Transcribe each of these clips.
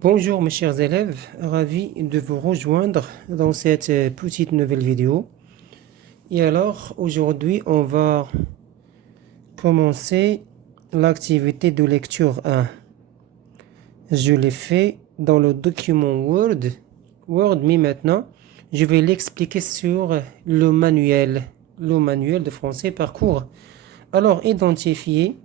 Bonjour mes chers élèves, ravi de vous rejoindre dans cette petite nouvelle vidéo. Et alors aujourd'hui on va commencer l'activité de lecture 1. Je l'ai fait dans le document Word, mais maintenant je vais l'expliquer sur le manuel de français parcours. Alors identifier.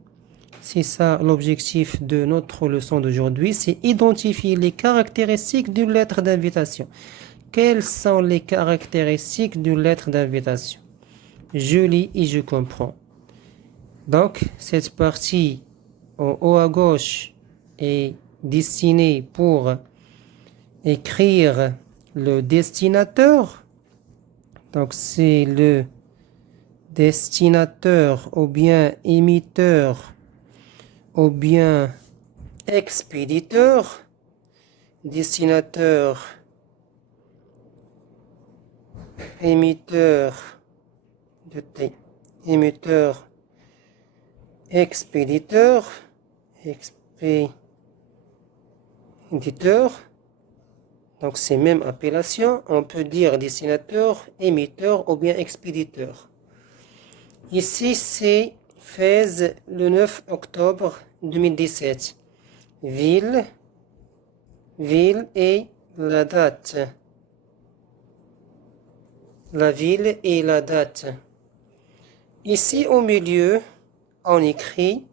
C'est ça l'objectif de notre leçon d'aujourd'hui, c'est identifier les caractéristiques d'une lettre d'invitation. Quelles sont les caractéristiques d'une lettre d'invitation? Je lis et je comprends. Donc, cette partie en haut à gauche est destinée pour écrire le destinateur. Donc, c'est le destinateur ou bien émetteur ou bien expéditeur, destinateur, émetteur, émetteur, expéditeur, donc c'est même appellation, on peut dire destinateur, émetteur ou bien expéditeur. Ici c'est Fès le 9 octobre 2017. Ville et la date. La ville et la date. Ici au milieu, on écrit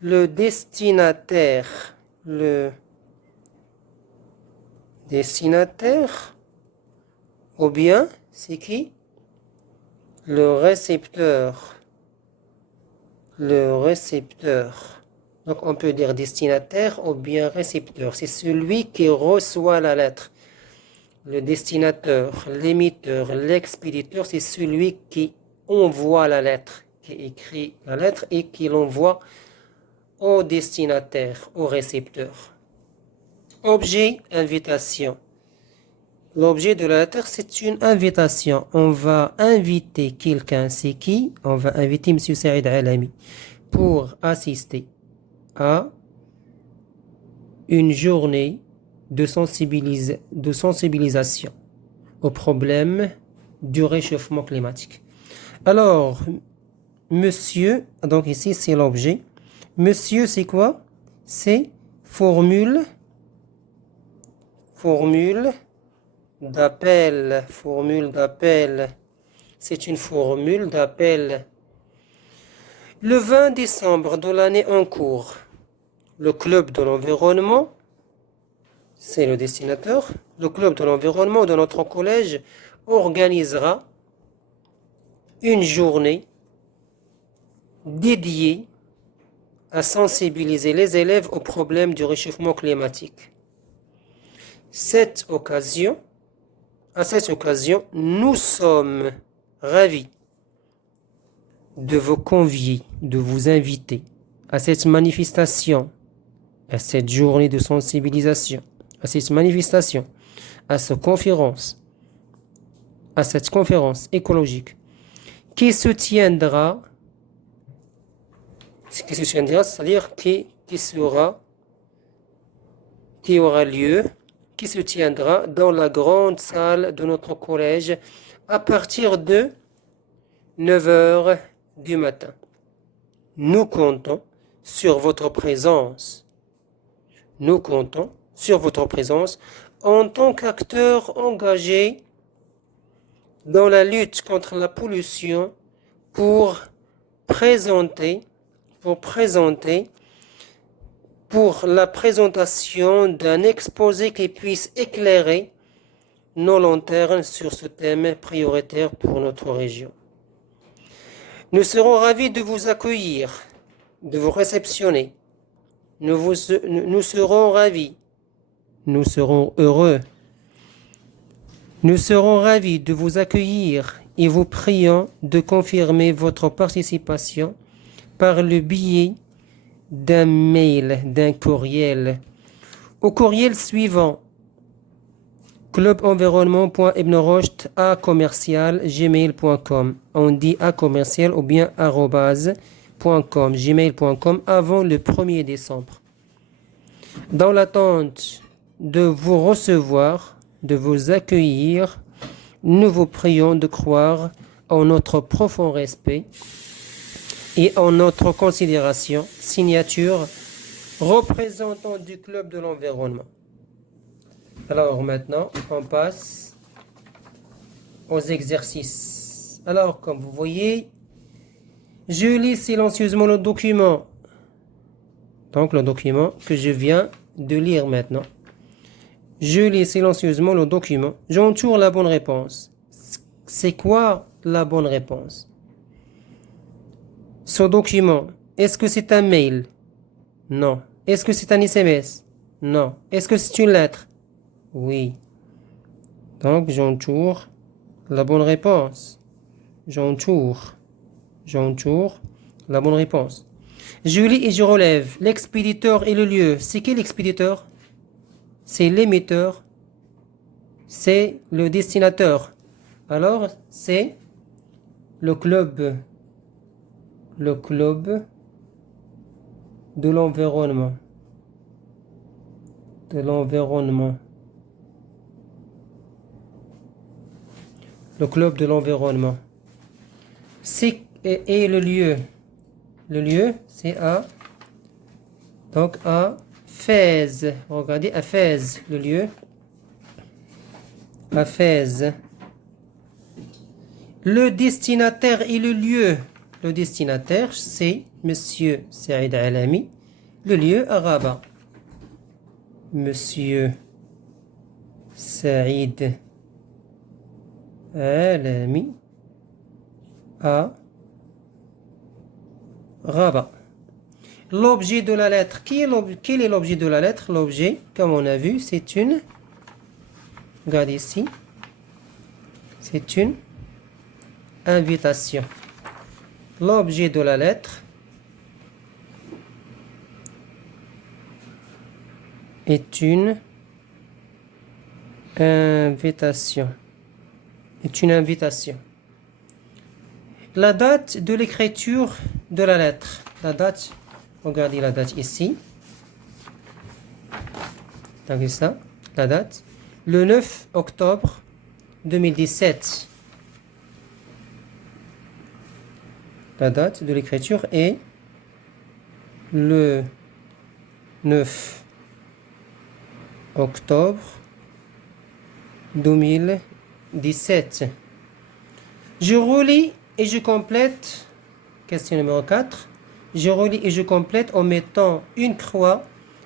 le destinataire. Le destinataire. Ou bien, c'est qui? Le récepteur. Le récepteur. Donc on peut dire destinataire ou bien récepteur. C'est celui qui reçoit la lettre. Le destinateur, l'émetteur, l'expéditeur, c'est celui qui envoie la lettre, qui écrit la lettre et qui l'envoie au destinataire, au récepteur. Objet, invitation. L'objet de la lettre, c'est une invitation. On va inviter quelqu'un, c'est qui? On va inviter M. Saïd Alami pour assister à une journée de sensibilisation au problème du réchauffement climatique. Alors, monsieur, donc ici c'est l'objet. Monsieur, c'est quoi? C'est formule d'appel, c'est une formule d'appel. Le 20 décembre de l'année en cours, le club de l'environnement, c'est le destinateur, le club de l'environnement de notre collège organisera une journée dédiée à sensibiliser les élèves aux problèmes du réchauffement climatique. À cette occasion, nous sommes ravis de vous convier, de vous inviter à cette manifestation, à cette journée de sensibilisation, à cette manifestation, à cette conférence écologique qui se tiendra, c'est-à-dire qui se tiendra dans la grande salle de notre collège à partir de 9 heures du matin. Nous comptons sur votre présence. Nous comptons sur votre présence en tant qu'acteur engagé dans la lutte contre la pollution pour la présentation d'un exposé qui puisse éclairer nos lanternes sur ce thème prioritaire pour notre région. Nous serons ravis de vous accueillir, de vous réceptionner. Nous serons ravis, nous serons heureux. Nous serons ravis de vous accueillir et vous prions de confirmer votre participation par le biais d'un mail, d'un courriel. Au courriel suivant, clubenvironnement.ibnrocht@gmail.com. On dit à commercial ou bien gmail.com avant le 1er décembre. Dans l'attente de vous recevoir, de vous accueillir. Nous vous prions de croire en notre profond respect et en notre considération. Signature représentant du club de l'environnement. Alors maintenant, on passe aux exercices. Alors, comme vous voyez, je lis silencieusement le document. Donc, le document que je viens de lire maintenant. Je lis silencieusement le document. J'entoure la bonne réponse. C'est quoi la bonne réponse? Ce document, est-ce que c'est un mail? Non. Est-ce que c'est un SMS? Non. Est-ce que c'est une lettre? Oui. Donc, j'entoure la bonne réponse. J'entoure la bonne réponse. Je lis et je relève. L'expéditeur et le lieu. C'est qui l'expéditeur? C'est l'émetteur. C'est le destinateur. Alors, c'est le club de l'environnement. Le club de l'environnement. Et le lieu. Le lieu, c'est à Fès. Regardez, à Fès, le lieu. À Fès. Le destinataire et le lieu. Le destinataire, c'est Monsieur Saïd Alami. Le lieu, à Rabat. Monsieur Saïd Alami à Rabat. L'objet de la lettre. Quel est l'objet de la lettre? L'objet, comme on a vu, c'est une... Regardez ici. C'est une invitation. L'objet de la lettre est une invitation. La date de l'écriture de la lettre. La date, regardez la date ici. Regardez ça, la date. Le 9 octobre 2017. La date de l'écriture est le 9 octobre 2017. Je relis et je complète. Question numéro 4. Je relis et je complète en mettant une croix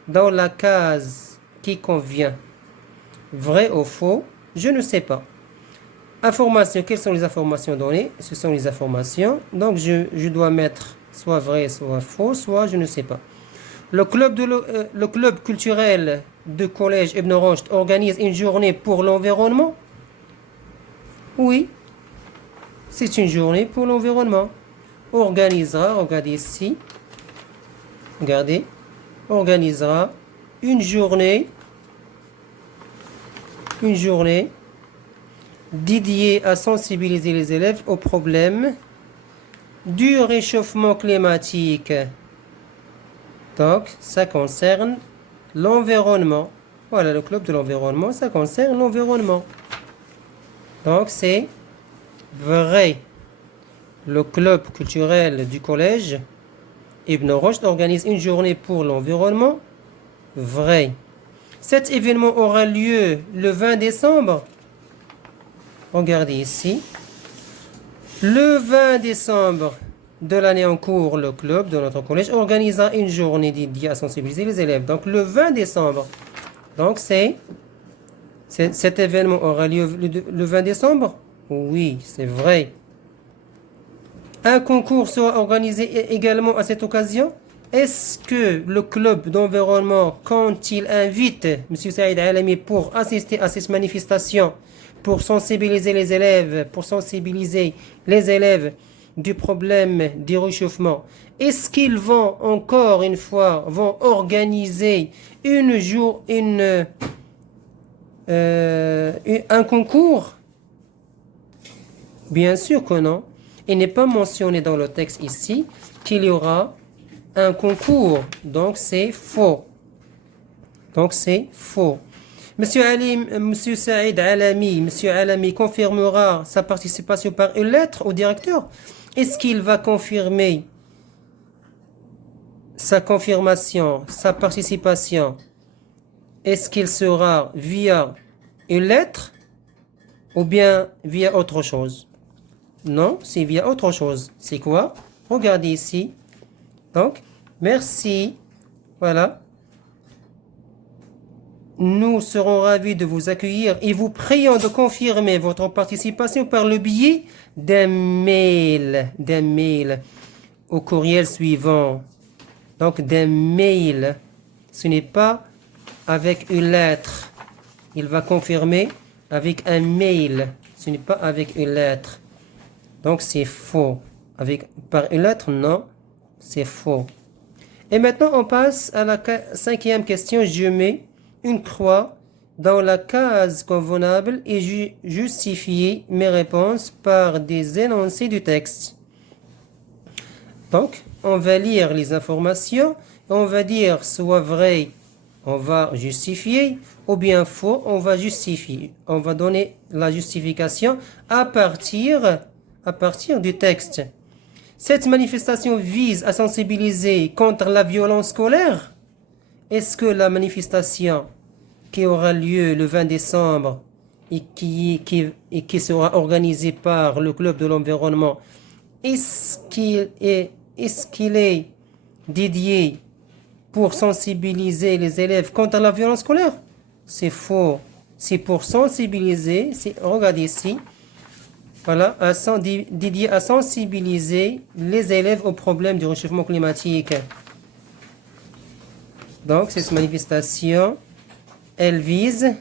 dans la case qui convient. Vrai ou faux? Je ne sais pas. Informations. Quelles sont les informations données? Ce sont les informations. Donc, je dois mettre soit vrai, soit faux, soit je ne sais pas. Le club culturel du collège Ibn Rushd organise une journée pour l'environnement? Oui, c'est une journée pour l'environnement. Organisera, regardez ici. Regardez. Organisera une journée dédiée à sensibiliser les élèves aux problèmes du réchauffement climatique. Donc, ça concerne l'environnement. Voilà, le club de l'environnement, ça concerne l'environnement. Donc, c'est vrai. Le club culturel du collège Ibn Rushd organise une journée pour l'environnement. Vrai. Cet événement aura lieu le 20 décembre. Regardez ici. Le 20 décembre de l'année en cours, le club de notre collège organisera une journée dédiée à sensibiliser les élèves. Donc, le 20 décembre. Donc, cet événement aura lieu le 20 décembre? Oui, c'est vrai. Un concours sera organisé également à cette occasion? Est-ce que le club d'environnement, quand il invite M. Saïd Alami pour assister à cette manifestation, pour sensibiliser les élèves du problème du réchauffement, est-ce qu'ils vont encore une fois organiser un concours? Bien sûr que non. Il n'est pas mentionné dans le texte ici qu'il y aura un concours. Donc c'est faux. Monsieur Ali, Monsieur Saïd Alami, Monsieur Alami confirmera sa participation par une lettre au directeur. Est-ce qu'il va confirmer sa confirmation, sa participation? Est-ce qu'il sera via une lettre ou bien via autre chose? Non, c'est via autre chose. C'est quoi? Regardez ici. Donc, merci. Voilà. Nous serons ravis de vous accueillir et vous prions de confirmer votre participation par le biais d'un mail au courriel suivant. Donc, d'un mail. Ce n'est pas avec une lettre. Il va confirmer avec un mail. Ce n'est pas avec une lettre. Donc, c'est faux. Par une lettre, non. C'est faux. Et maintenant, on passe à la 5e question. Je mets une croix dans la case convenable et justifie mes réponses par des énoncés du texte. Donc, on va lire les informations et on va dire soit vrai, on va justifier, ou bien faux, on va justifier. On va donner la justification à partir du texte. Cette manifestation vise à sensibiliser contre la violence scolaire. Est-ce que la manifestation qui aura lieu le 20 décembre et qui sera organisée par le Club de l'environnement, est-ce qu'il est dédié pour sensibiliser les élèves contre la violence scolaire? C'est faux. C'est pour sensibiliser, regardez ici, voilà, dédié à sensibiliser les élèves aux problèmes du réchauffement climatique. Donc, cette manifestation, elle vise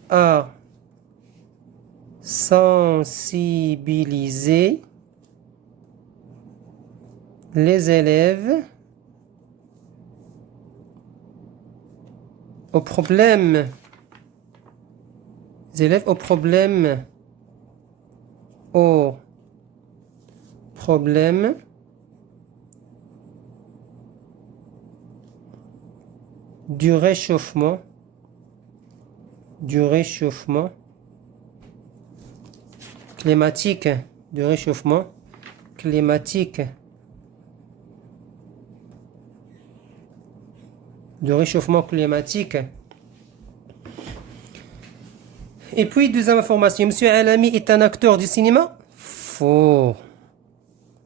à sensibiliser les élèves aux problèmes du réchauffement climatique, Et puis, deuxième information, Monsieur Alami est un acteur du cinéma? Faux.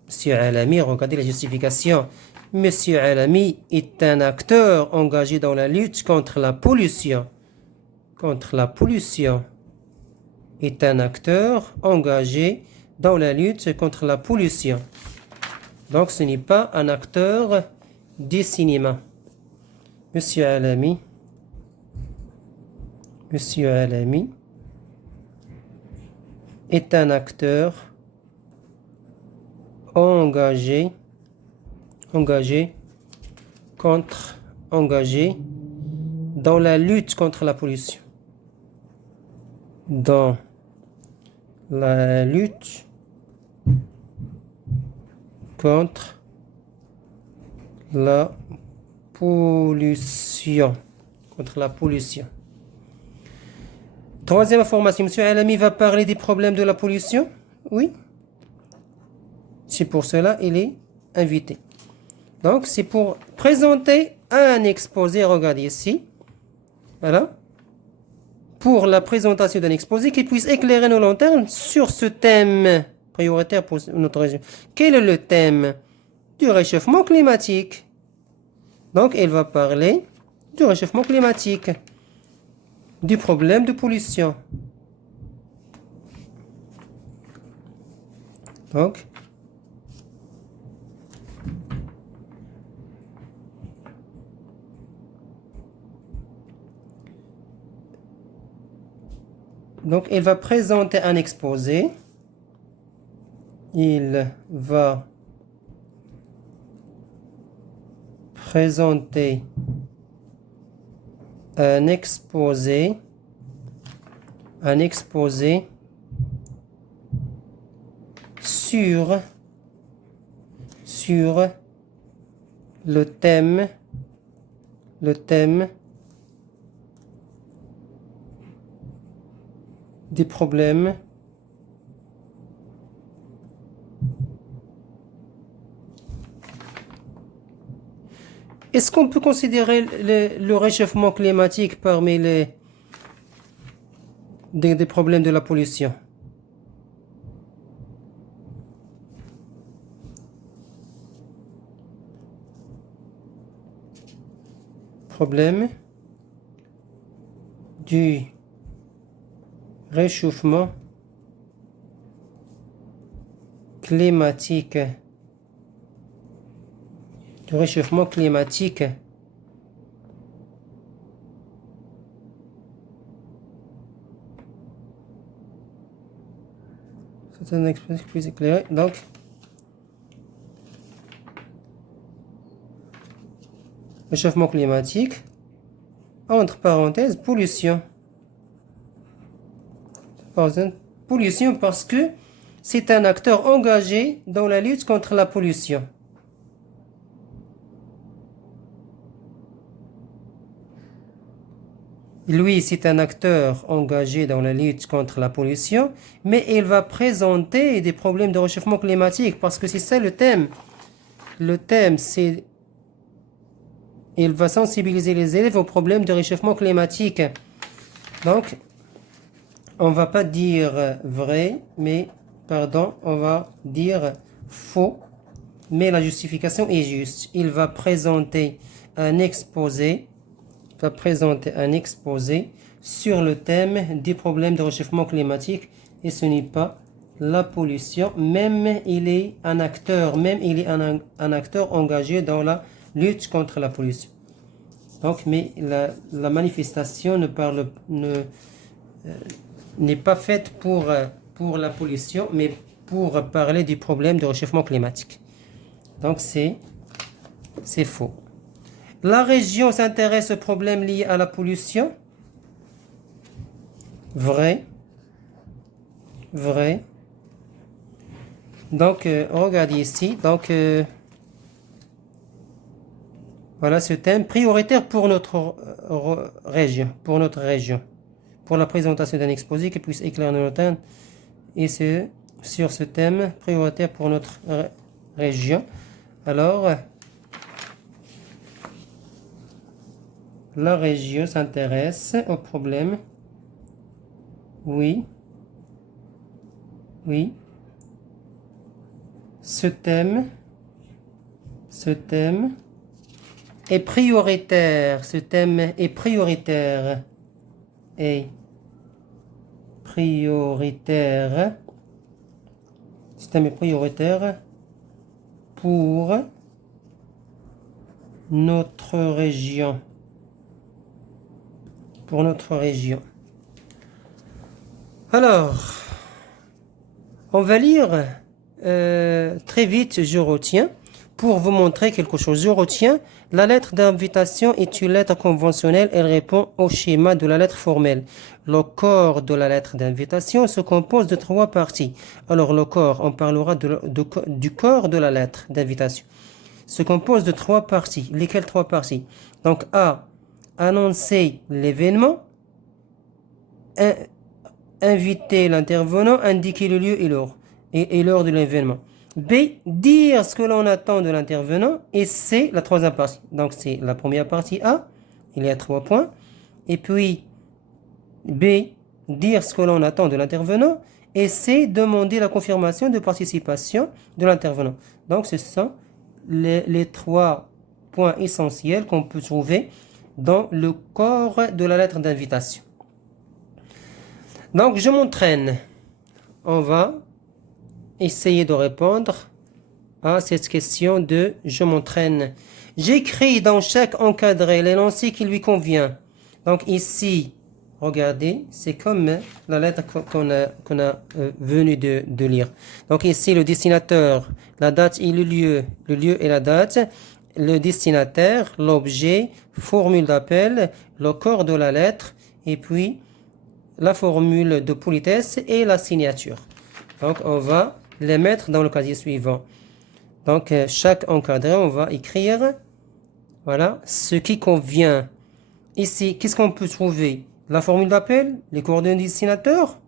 Monsieur Alami, regardez la justification. Monsieur Alami est un acteur engagé dans la lutte contre la pollution. Est un acteur engagé dans la lutte contre la pollution. Donc, ce n'est pas un acteur du cinéma. Monsieur Alami est un acteur engagé dans la lutte contre la pollution. Dans la lutte contre la pollution. Troisième information, Monsieur Alami va parler des problèmes de la pollution? Oui. C'est pour cela qu'il est invité. Donc, c'est pour présenter un exposé. Regardez ici. Voilà. Pour la présentation d'un exposé qui puisse éclairer nos lanternes sur ce thème prioritaire pour notre région. Quel est le thème? Du réchauffement climatique. Donc, elle va parler du réchauffement climatique, du problème de pollution. Donc, il va présenter un exposé. Il va présenter un exposé sur sur le thème des problèmes Est-ce qu'on peut considérer le réchauffement climatique parmi des problèmes de la pollution? Problème du réchauffement climatique. Du réchauffement climatique. C'est un expression plus éclairé. Donc, réchauffement climatique, entre parenthèses, pollution. Pollution parce que c'est un acteur engagé dans la lutte contre la pollution. Lui, c'est un acteur engagé dans la lutte contre la pollution, mais il va présenter des problèmes de réchauffement climatique parce que c'est ça le thème. Le thème, c'est il va sensibiliser les élèves aux problèmes de réchauffement climatique. Donc, on va pas dire vrai, mais, pardon, on va dire faux, mais la justification est juste. Il va présenter un exposé sur le thème des problèmes de réchauffement climatique et ce n'est pas la pollution. Même il est un acteur engagé dans la lutte contre la pollution. Donc, mais la manifestation n'est pas faite pour la pollution, mais pour parler du problème de réchauffement climatique. Donc, c'est faux. La région s'intéresse aux problèmes liés à la pollution. Vrai. Vrai. Donc, regardez ici. Donc, voilà ce thème prioritaire pour notre région. Pour la présentation d'un exposé qui puisse éclairer nos notaires. Et c'est sur ce thème prioritaire pour notre région. Alors, la région s'intéresse au problème. Oui. Oui. Ce thème est prioritaire. Ce thème est prioritaire. Et prioritaire. Ce thème est prioritaire pour notre région. Pour notre région. Alors, on va lire très vite, je retiens, pour vous montrer quelque chose. Je retiens, la lettre d'invitation est une lettre conventionnelle, elle répond au schéma de la lettre formelle. Le corps de la lettre d'invitation se compose de 3 parties. Alors le corps, on parlera du corps de la lettre d'invitation. Se compose de 3 parties. Lesquelles 3 parties? Donc A, annoncer l'événement, inviter l'intervenant, indiquer le lieu et l'heure de l'événement. B, dire ce que l'on attend de l'intervenant. Et C, la 3e partie. Donc c'est la première partie A, il y a 3 points. Et puis B, dire ce que l'on attend de l'intervenant. Et C, demander la confirmation de participation de l'intervenant. Donc ce sont les 3 points essentiels qu'on peut trouver dans le corps de la lettre d'invitation. Donc, je m'entraîne. On va essayer de répondre à cette question de « je m'entraîne ». J'écris dans chaque encadré l'énoncé qui lui convient. Donc ici, regardez, c'est comme la lettre qu'on a venu de lire. Donc ici, le destinataire, la date et le lieu et la date, le destinataire, l'objet, formule d'appel, le corps de la lettre, et puis la formule de politesse et la signature. Donc, on va les mettre dans le casier suivant. Donc, chaque encadré, on va écrire, voilà, ce qui convient. Ici, qu'est-ce qu'on peut trouver? La formule d'appel, les coordonnées du destinataire,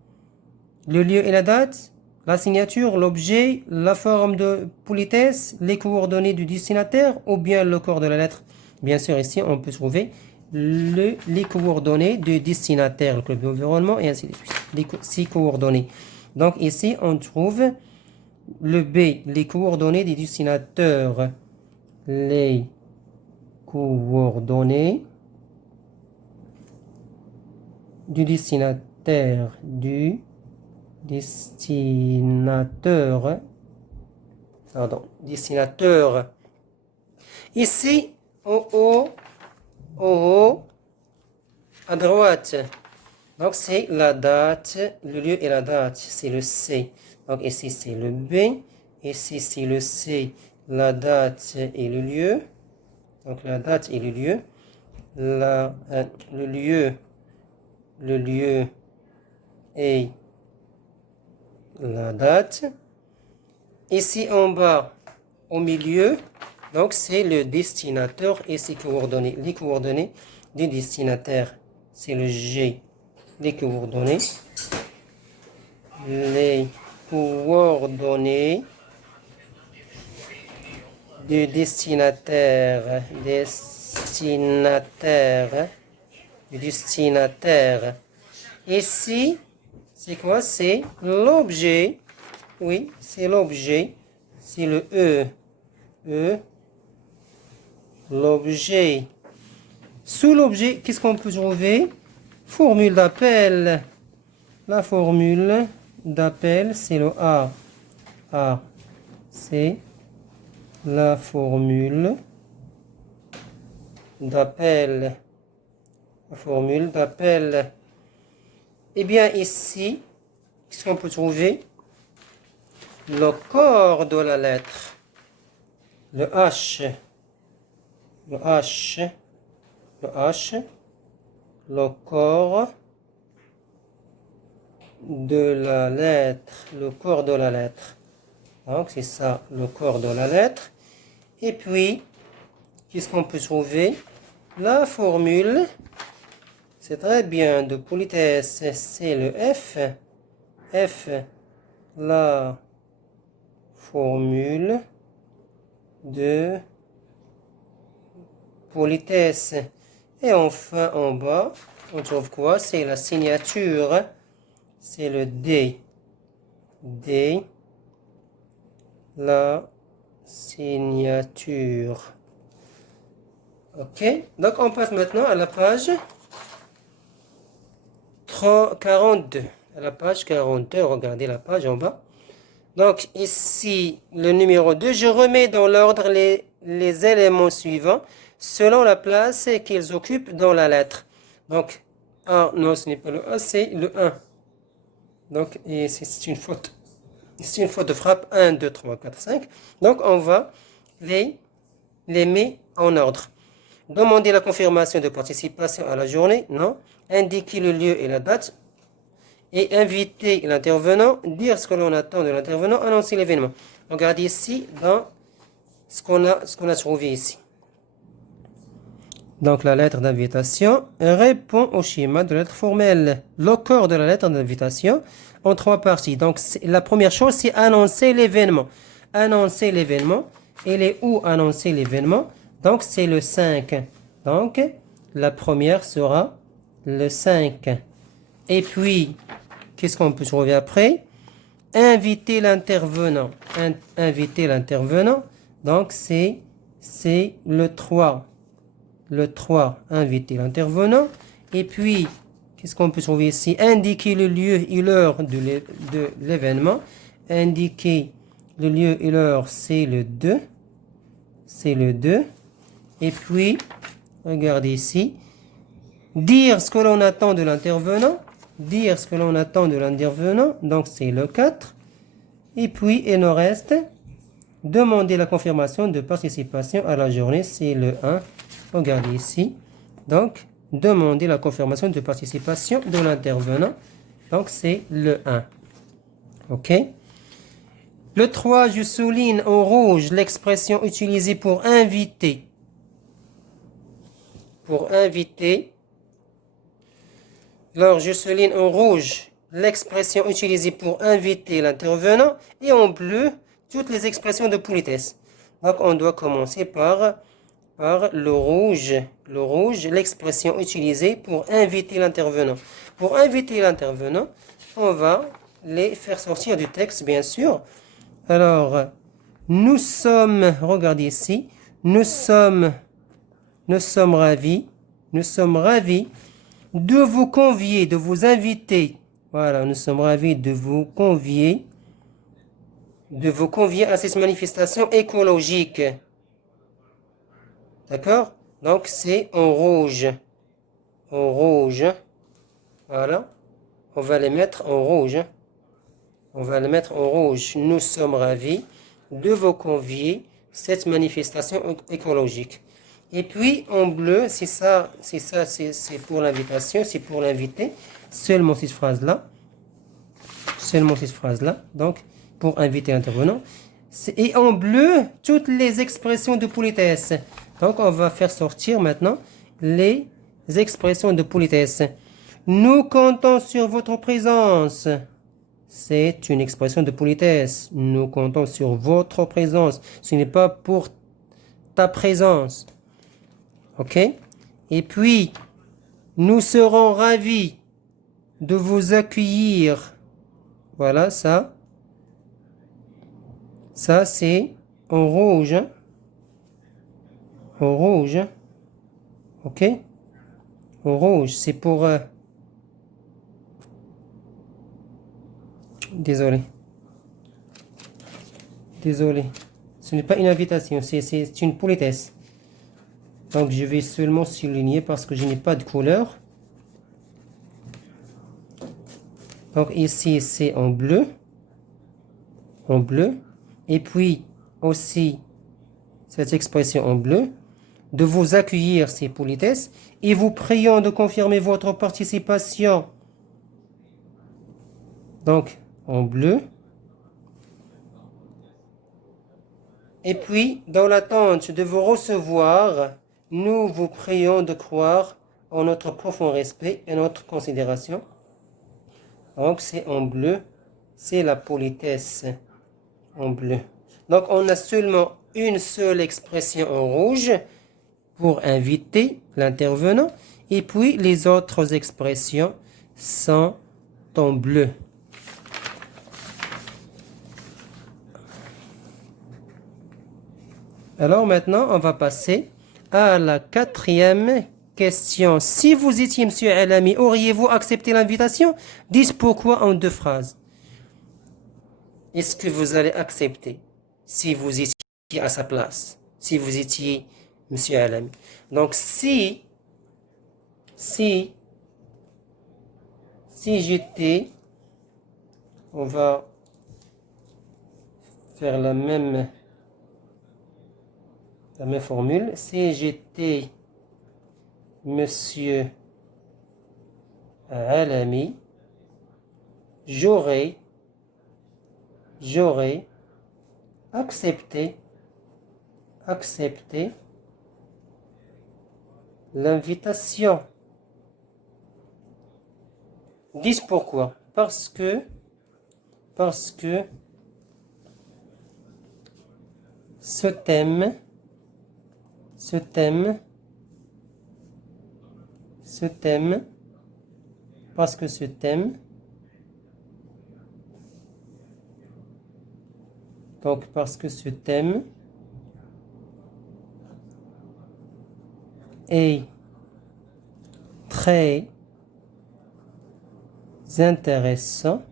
le lieu et la date, la signature, l'objet, la forme de politesse, les coordonnées du destinataire ou bien le corps de la lettre. Bien sûr, ici, on peut trouver les coordonnées du destinataire, le club d'environnement et ainsi de suite. Ces coordonnées. Donc ici, on trouve le B, les coordonnées des destinataires. Les coordonnées du destinataire. Destinateur. Ici, au haut, à droite. Donc, c'est la date, le lieu et la date. C'est le C. Donc, ici, c'est le B. Ici, c'est le C, la date et le lieu. Donc, la date et le lieu. Le lieu et la date. Ici, en bas, au milieu, donc, c'est le destinataire et ses coordonnées. Les coordonnées du destinataire, c'est le G. Les coordonnées. Les coordonnées du destinataire. Du destinataire. Ici, c'est quoi? C'est l'objet. Oui, c'est l'objet. C'est le E. L'objet. Sous l'objet, qu'est-ce qu'on peut trouver? Formule d'appel. La formule d'appel, c'est le A. A, c'est la formule d'appel. La formule d'appel. Eh bien, ici, qu'est-ce qu'on peut trouver? Le corps de la lettre. Le H. Le H. Le H. Le corps de la lettre. Le corps de la lettre. Donc, c'est ça, le corps de la lettre. Et puis, qu'est-ce qu'on peut trouver? La formule. C'est très bien, de politesse, c'est le F. F, la formule de politesse. Et enfin, en bas, on trouve quoi? C'est la signature. C'est le D. D, la signature. Ok, donc on passe maintenant à la page 42. À la page 42, regardez la page en bas. Donc ici, le numéro 2, je remets dans l'ordre les éléments suivants selon la place qu'ils occupent dans la lettre. Donc, A, non, ce n'est pas le A, c'est le 1. Donc, c'est une faute. C'est une faute de frappe. 1, 2, 3, 4, 5. Donc, on va les mettre en ordre. Demander la confirmation de participation à la journée, non. Indiquer le lieu et la date. Et inviter l'intervenant, dire ce que l'on attend de l'intervenant, annoncer l'événement. Regardez ici dans ce qu'on a trouvé ici. Donc la lettre d'invitation répond au schéma de lettre formelle. Le corps de la lettre d'invitation en 3 parties. Donc la première chose, c'est annoncer l'événement. Annoncer l'événement. Elle est où annoncer l'événement? Donc c'est le 5. Donc la première sera le 5. Et puis, qu'est-ce qu'on peut trouver après? Inviter l'intervenant. Inviter l'intervenant. Donc c'est le 3. Le 3, inviter l'intervenant. Et puis, qu'est-ce qu'on peut trouver ici? Indiquer le lieu et l'heure de l'événement. Indiquer le lieu et l'heure, c'est le 2. C'est le 2. Et puis, regardez ici. Dire ce que l'on attend de l'intervenant. Dire ce que l'on attend de l'intervenant. Donc, c'est le 4. Et puis, il nous reste demander la confirmation de participation à la journée. C'est le 1. Regardez ici. Donc, demander la confirmation de participation de l'intervenant. Donc, c'est le 1. OK? Le 3, je souligne en rouge l'expression utilisée pour inviter. Pour inviter. Alors, je souligne en rouge l'expression utilisée pour inviter l'intervenant et en bleu toutes les expressions de politesse. Donc, on doit commencer par le rouge. Le rouge, l'expression utilisée pour inviter l'intervenant. Pour inviter l'intervenant, on va les faire sortir du texte, bien sûr. Alors, nous sommes, regardez ici, nous sommes ravis de vous convier, de vous inviter. Voilà, nous sommes ravis de vous convier à cette manifestation écologique. D'accord? Donc, c'est en rouge. En rouge. Voilà. On va les mettre en rouge. On va le mettre en rouge. Nous sommes ravis de vous convier à cette manifestation écologique. Et puis, en bleu, c'est pour l'invitation, c'est pour l'inviter. Seulement cette phrase-là. Donc, pour inviter l'intervenant. Et en bleu, toutes les expressions de politesse. Donc, on va faire sortir maintenant les expressions de politesse. Nous comptons sur votre présence. C'est une expression de politesse. Nous comptons sur votre présence. Ce n'est pas pour ta présence. OK? Et puis, nous serons ravis de vous accueillir. Voilà, ça. Ça, c'est en rouge. En rouge. OK? En rouge, c'est pour... Désolé. Ce n'est pas une invitation, c'est une politesse. Donc, je vais seulement souligner parce que je n'ai pas de couleur. Donc, ici, c'est en bleu. En bleu. Et puis, aussi, cette expression en bleu. De vous accueillir, c'est politesse. Et vous prions de confirmer votre participation. Donc, en bleu. Et puis, dans l'attente de vous recevoir, nous vous prions de croire en notre profond respect et notre considération. Donc, c'est en bleu, c'est la politesse en bleu. Donc, on a seulement une seule expression en rouge pour inviter l'intervenant. Et puis, les autres expressions sont en bleu. Alors maintenant, on va passer à la 4e question. Si vous étiez Monsieur Alami, auriez-vous accepté l'invitation? Dites pourquoi en 2 phrases. Est-ce que vous allez accepter si vous étiez à sa place? Si vous étiez Monsieur Alami. Donc si j'étais, on va faire la même formule. Si j'étais Monsieur Alami, j'aurais accepté l'invitation. Dis pourquoi? Parce que ce thème parce que ce thème est très intéressant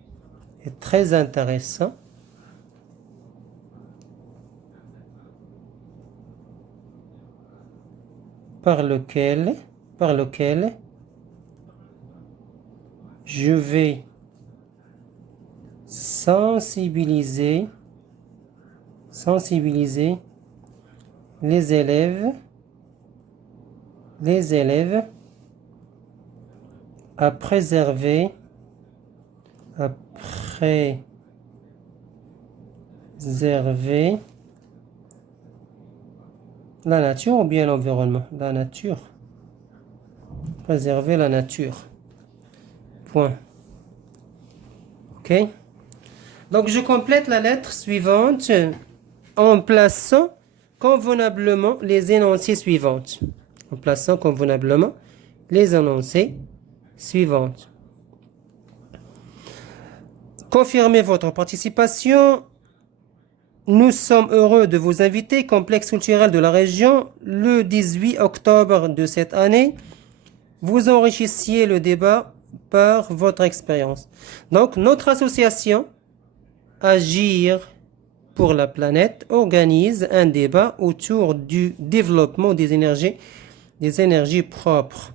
par lequel je vais sensibiliser les élèves à préserver Préserver la nature ou bien l'environnement? La nature. Préserver la nature. Point. OK? Donc, je complète la lettre suivante en plaçant convenablement les énoncés suivants. En plaçant convenablement les énoncés suivants. Confirmez votre participation. Nous sommes heureux de vous inviter, complexe culturel de la région, le 18 octobre de cette année. Vous enrichissiez le débat par votre expérience. Donc, notre association, Agir pour la planète, organise un débat autour du développement des énergies propres.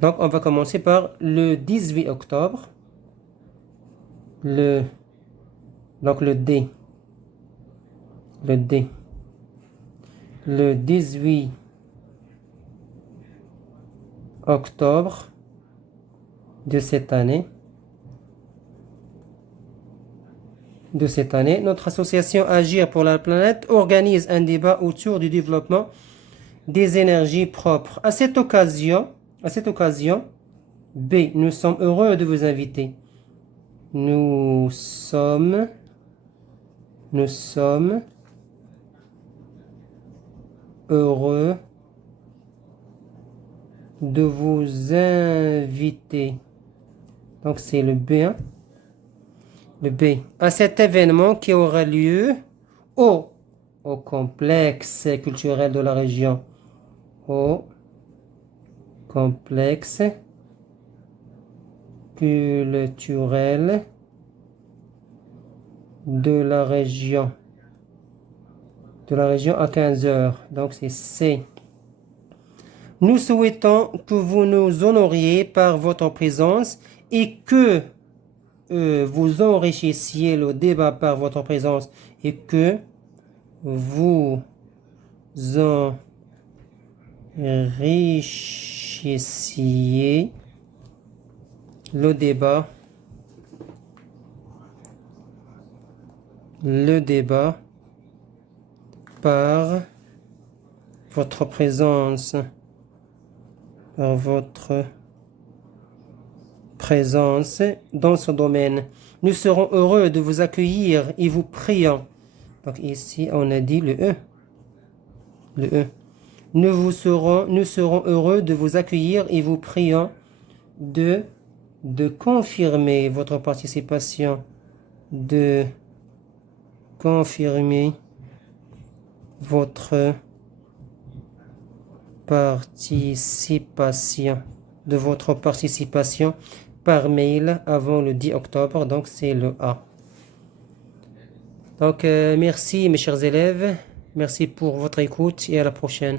Donc, on va commencer par le 18 octobre. Donc, le D. Le D. Le 18 octobre de cette année. Notre association Agir pour la planète organise un débat autour du développement des énergies propres. À cette occasion, B, nous sommes heureux de vous inviter. Nous sommes heureux de vous inviter. Donc c'est le B. Hein? Le B. À cet événement qui aura lieu au complexe culturel de la région. Au complexe culturel de la région. À 15 heures. Donc c'est C. Nous souhaitons que vous nous honoriez par votre présence et que vous enrichissiez le débat par votre présence et que vous enrichissiez le débat par votre présence dans ce domaine. Nous serons heureux de vous accueillir et vous prions. Donc ici, on a dit le E. Nous serons heureux de vous accueillir et vous prions de confirmer votre participation. De confirmer votre participation par mail avant le 10 octobre. Donc, c'est le A. Donc, merci mes chers élèves. Merci pour votre écoute et à la prochaine.